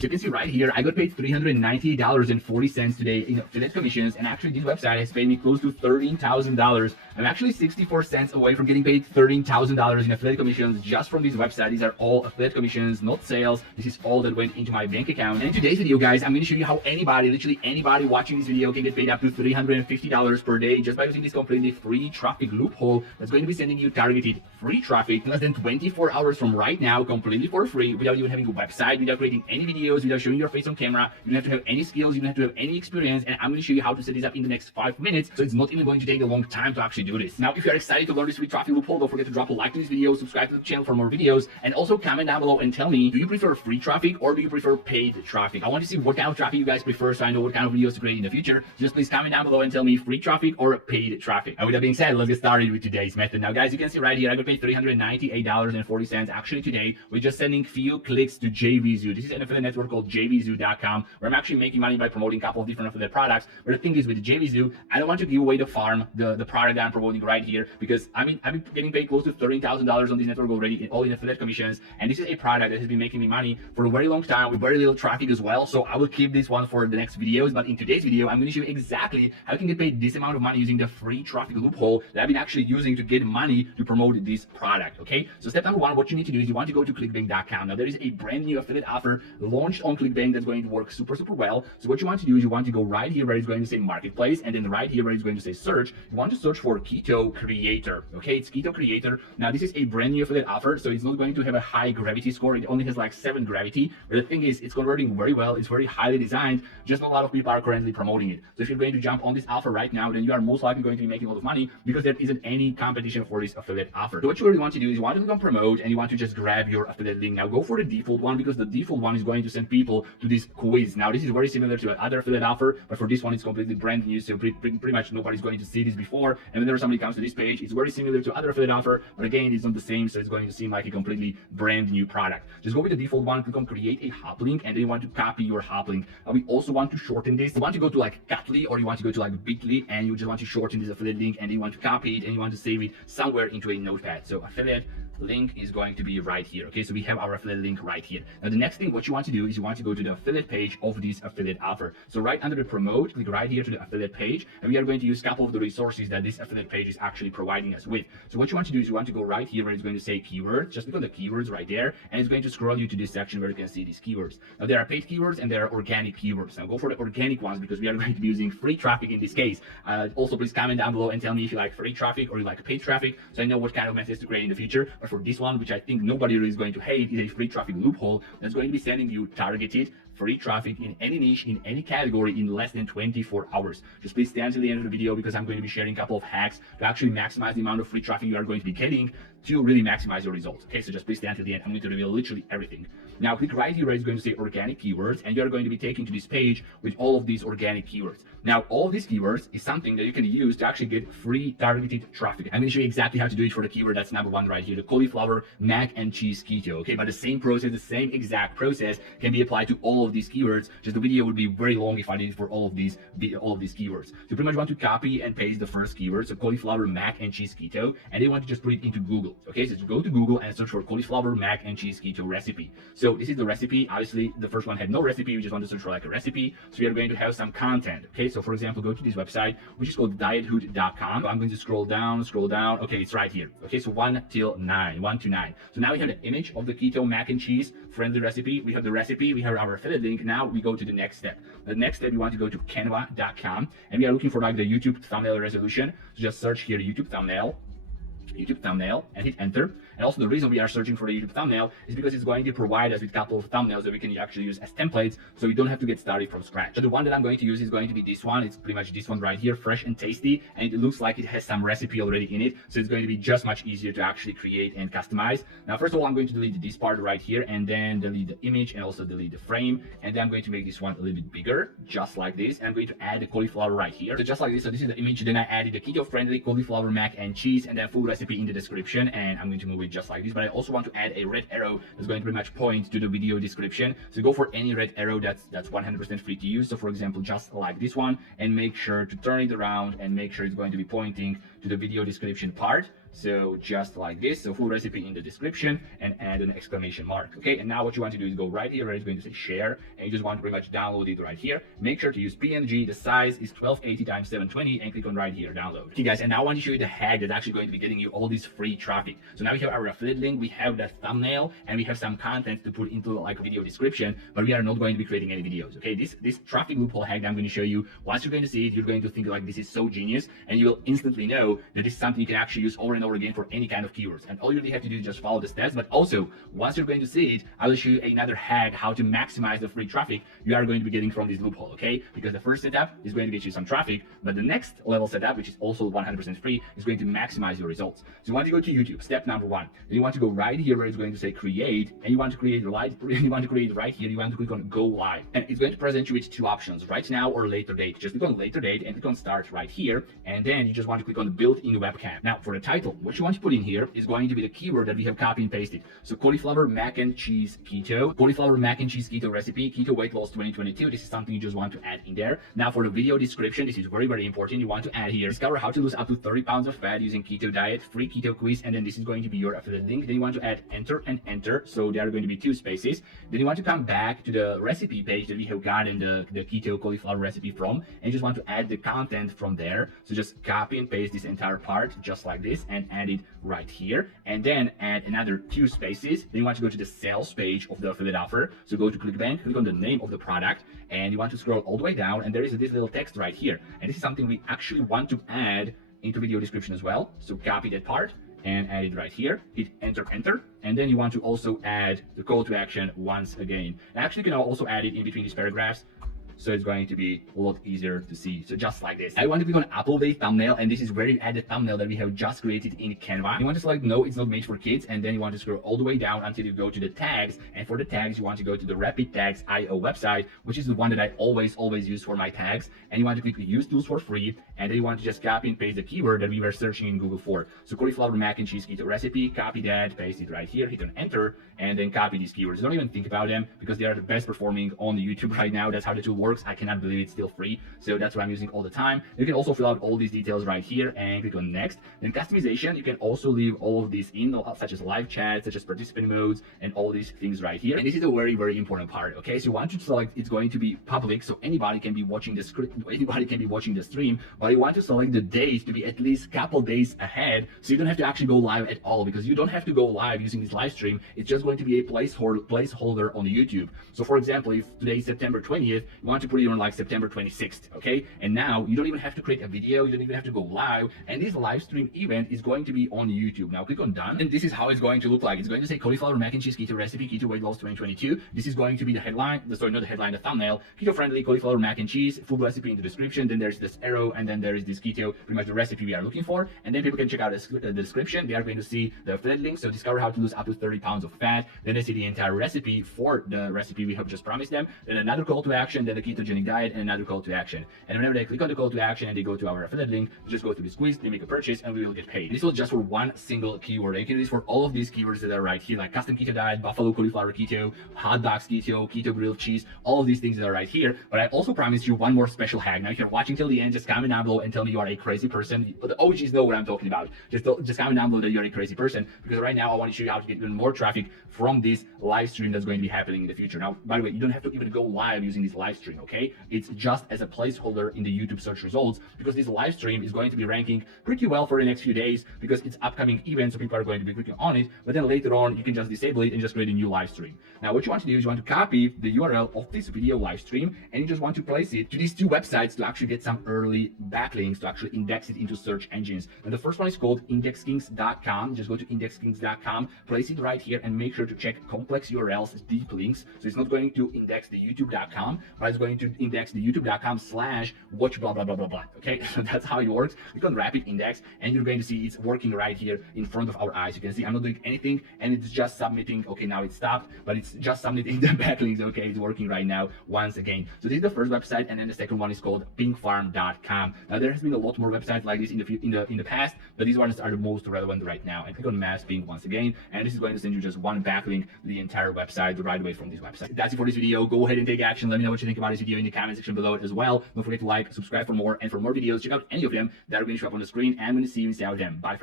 So you can see right here, I got paid $390.40 today in affiliate commissions, and actually this website has paid me close to $13,000. I'm actually 64 cents away from getting paid $13,000 in affiliate commissions just from this website. These are all affiliate commissions, not sales. This is all that went into my bank account. And in today's video, guys, I'm going to show you how anybody, literally anybody watching this video can get paid up to $350 per day just by using this completely free traffic loophole that's going to be sending you targeted free traffic in less than 24 hours from right now, completely for free, without even having a website, without creating any videos, without showing your face on camera. You don't have to have any skills, you don't have to have any experience, and I'm going to show you how to set this up in the next 5 minutes, so it's not even going to take a long time to actually do this. Now, if you're excited to learn this free traffic loophole, don't forget to drop a like to this video, subscribe to the channel for more videos, and also comment down below and tell me, do you prefer free traffic or do you prefer paid traffic? I want to see what kind of traffic you guys prefer so I know what kind of videos to create in the future. So just please comment down below and tell me free traffic or paid traffic. And with that being said, let's get started with today's method. Now, guys, you can see right here, I got paid $398.40 actually today with just sending few clicks to JVZoo. This is an affiliate network called JVZoo.com, where I'm actually making money by promoting a couple of different affiliate products. But the thing is, with JVZoo, I don't want to give away the farm, the product that I'm promoting right here, because I've been getting paid close to $13,000 on this network already, all in affiliate commissions. And this is a product that has been making me money for a very long time with very little traffic as well. So I will keep this one for the next videos. But in today's video, I'm going to show you exactly how you can get paid this amount of money using the free traffic loophole that I've been actually using to get money to promote this product. Okay, so step number one, what you need to do is you want to go to clickbank.com. Now, there is a brand new affiliate offer launched on ClickBank that's going to work super well. So what you want to do is you want to go right here where it's going to say marketplace, and then right here where it's going to say search. You want to search for Keto Creator. Okay, it's Keto Creator. Now, this is a brand new affiliate offer, so it's not going to have a high gravity score. It only has like 7 gravity, but the thing is, it's converting very well. It's very highly designed. Just not a lot of people are currently promoting it. So if you're going to jump on this offer right now, then you are most likely going to be making a lot of money because there isn't any competition for this affiliate offer. So what you really want to do is you want to click on promote, and you want to just grab your affiliate link. Now, go for the default one, because the default one is going to send people to this quiz. Now, this is very similar to other affiliate offer, but for this one, it's completely brand new, so pretty much nobody's going to see this before. And whenever somebody comes to this page, it's very similar to other affiliate offer, but again, it's not the same, so it's going to seem like a completely brand new product. Just go with the default one, click on create a hop link, and then you want to copy your hop link. We also want to shorten this. You want to go to like Cut.ly, or you want to go to like Bit.ly, and you just want to shorten this affiliate link, and you want to copy it, and you want to save it somewhere into a notepad. So affiliate link is going to be right here. Okay, so we have our affiliate link right here. Now, the next thing what you want to do is you want to go to the affiliate page of this affiliate offer. So right under the promote, click right here to the affiliate page, and we are going to use a couple of the resources that this affiliate page is actually providing us with. So what you want to do is you want to go right here where it's going to say keywords. Just click on the keywords right there, and it's going to scroll you to this section where you can see these keywords. Now, there are paid keywords and there are organic keywords. Now, go for the organic ones because we are going to be using free traffic in this case. Also, please comment down below and tell me if you like free traffic or you like paid traffic, so I know what kind of methods to create in the future. But for this one, which I think nobody really is going to hate, is a free traffic loophole that's going to be sending you targeted free traffic in any niche, in any category, in less than 24 hours. Just please stay until the end of the video, because I'm going to be sharing a couple of hacks to actually maximize the amount of free traffic you are going to be getting to really maximize your results. Okay, so just please stay until the end. I'm going to reveal literally everything. Now, click right here where it's going to say organic keywords, and you're going to be taken to this page with all of these organic keywords. Now, all of these keywords is something that you can use to actually get free targeted traffic. I'm going to show you exactly how to do it for the keyword that's number one right here, the cauliflower mac and cheese keto. Okay, but the same process, the same exact process can be applied to all of these keywords. Just the video would be very long if I did it for all of these keywords. So you pretty much want to copy and paste the first keyword, so cauliflower mac and cheese keto, and then you want to just put it into Google. Okay, so just go to Google and search for cauliflower mac and cheese keto recipe. So this is the recipe. Obviously, the first one had no recipe. We just want to search for like a recipe. So we are going to have some content. Okay, so for example, go to this website, which is called diethood.com. So I'm going to scroll down. Okay, it's right here. Okay, so 1 to 9. So now we have the image of the keto mac and cheese friendly recipe. We have the recipe. We have our affiliate link. Now we go to the next step. The next step, we want to go to canva.com, and we are looking for like the YouTube thumbnail resolution. So just search here YouTube thumbnail, and hit enter. And also the reason we are searching for the YouTube thumbnail is because it's going to provide us with a couple of thumbnails that we can actually use as templates, so you don't have to get started from scratch. So the one that I'm going to use is going to be this one. It's pretty much this one right here, fresh and tasty, and it looks like it has some recipe already in it, so it's going to be just much easier to actually create and customize. Now, first of all, I'm going to delete this part right here, and then delete the image, and also delete the frame, and then I'm going to make this one a little bit bigger, just like this, and I'm going to add the cauliflower right here. So just like this. So this is the image, then I added the keto-friendly cauliflower mac and cheese, and then full recipe in the description, and I'm going to move it just like this. But I also want to add a red arrow that's going to pretty much point to the video description. So go for any red arrow that's 100% free to use. So for example, just like this one, and make sure to turn it around and make sure it's going to be pointing to the video description part. So just like this, so full recipe in the description, and add an exclamation mark. Okay, and now what you want to do is go right here where it's going to say share, and you just want to pretty much download it right here. Make sure to use PNG. The size is 1280 x 720, and click on right here, download. Okay guys, and now I want to show you the hack that's actually going to be getting you all this free traffic. So now we have our affiliate link, we have the thumbnail, and we have some content to put into like video description, but we are not going to be creating any videos. Okay, this traffic loophole hack that I'm going to show you, once you're going to see it, you're going to think like this is so genius, and you will instantly know that this is something you can actually use over and over again for any kind of keywords. And all you really have to do is just follow the steps. But also, once you're going to see it, I will show you another hack how to maximize the free traffic you are going to be getting from this loophole. Okay, because the first setup is going to get you some traffic, but the next level setup, which is also 100% free, is going to maximize your results. So you want to go to YouTube, step number 1. Then you want to go right here where it's going to say create, and you want to create right here, you want to click on go live, and it's going to present you with 2 options, right now or later date. Just click on later date and click on start right here, and then you just want to click on built-in webcam. Now for the title, what you want to put in here is going to be the keyword that we have copy and pasted. So cauliflower mac and cheese keto, cauliflower mac and cheese keto recipe, keto weight loss 2022. This is something you just want to add in there. Now for the video description, this is very, very important. You want to add here, discover how to lose up to 30 pounds of fat using keto diet, free keto quiz, and then this is going to be your affiliate link. Then you want to add enter and enter. So there are going to be 2 spaces. Then you want to come back to the recipe page that we have gotten the keto cauliflower recipe from, and you just want to add the content from there. So just copy and paste this entire part just like this and add it right here, and then add another 2 spaces. Then you want to go to the sales page of the affiliate offer. So go to ClickBank, click on the name of the product, and you want to scroll all the way down, and there is this little text right here, and this is something we actually want to add into video description as well. So copy that part and add it right here, hit enter, and then you want to also add the call to action once again. And actually you can also add it in between these paragraphs, so it's going to be a lot easier to see. So just like this. I want to click on upload a thumbnail, and this is where you add the thumbnail that we have just created in Canva. You want to select no, it's not made for kids, and then you want to scroll all the way down until you go to the tags, and for the tags you want to go to the Rapid Tags IO website, which is the one that I always use for my tags, and you want to click use tools for free, and then you want to just copy and paste the keyword that we were searching in Google for. So cauliflower mac and cheese keto recipe, copy that, paste it right here, hit on enter, and then copy these keywords. Don't even think about them because they are the best performing on YouTube right now. That's how the tool works. I cannot believe it's still free, so that's what I'm using all the time. You can also fill out all these details right here and click on next. Then customization, you can also leave all of these in, such as live chat, such as participant modes, and all these things right here. And this is a very, very important part. Okay, so you want to select it's going to be public, so anybody can be watching the stream, but you want to select the days to be at least a couple days ahead, so you don't have to actually go live at all, because you don't have to go live using this live stream. It's just going to be a placeholder on the YouTube. So for example, if today is September 20th, you want to put it on like September 26th, okay? And now you don't even have to create a video, you don't even have to go live, and this live stream event is going to be on YouTube. Now click on done, and this is how it's going to look like. It's going to say cauliflower mac and cheese keto recipe, keto weight loss 2022. This is going to be the headline, not the headline, the thumbnail. Keto friendly cauliflower mac and cheese, full recipe in the description. Then there's this arrow, and then there is this keto, pretty much the recipe we are looking for. And then people can check out the description. They are going to see the affiliate link. So discover how to lose up to 30 pounds of fat. Then they see the entire recipe for the recipe we have just promised them. Then another call to action, then the ketogenic diet, and another call to action. And whenever they click on the call to action and they go to our affiliate link, you just go through this quiz, they make a purchase, and we will get paid. This was just for one single keyword. You can do this for all of these keywords that are right here, like custom keto diet, buffalo cauliflower keto, hot dogs keto, keto grilled cheese, all of these things that are right here. But I also promised you one more special hack. Now, if you're watching till the end, just comment down below and tell me you are a crazy person. But the OGs know what I'm talking about. Just comment down below that you're a crazy person, because right now I want to show you how to get even more traffic from this live stream that's going to be happening in the future. Now, by the way, you don't have to even go live using this live stream, okay? It's just as a placeholder in the YouTube search results, because this live stream is going to be ranking pretty well for the next few days because it's upcoming event, so people are going to be clicking on it. But then later on, you can just disable it and just create a new live stream. Now, what you want to do is you want to copy the URL of this video live stream, and you just want to place it to these 2 websites to actually get some early backlinks to actually index it into search engines. And the first one is called indexkings.com. Just go to indexkings.com, place it right here, and make sure to check complex URLs, deep links. So it's not going to index the youtube.com, but it's going to index the youtube.com/watch blah blah blah blah blah. Okay, so that's how it works. Click on rapid index, and you're going to see it's working right here in front of our eyes. You can see I'm not doing anything, and it's just submitting. Okay, now it stopped, but it's just submitting the backlinks. Okay, it's working right now once again. So this is the first website, and then the second one is called pinkfarm.com. Now there has been a lot more websites like this in the past, but these ones are the most relevant right now. And click on Mass Pink once again, and this is going to send you just one backlink to the entire website right away from this website. That's it for this video. Go ahead and take action. Let me know what you think about this video in the comment section below as well. Don't forget to like, subscribe for more, and for more videos, check out any of them that are going to show up on the screen. I'm going to see you inside of them. Bye for now.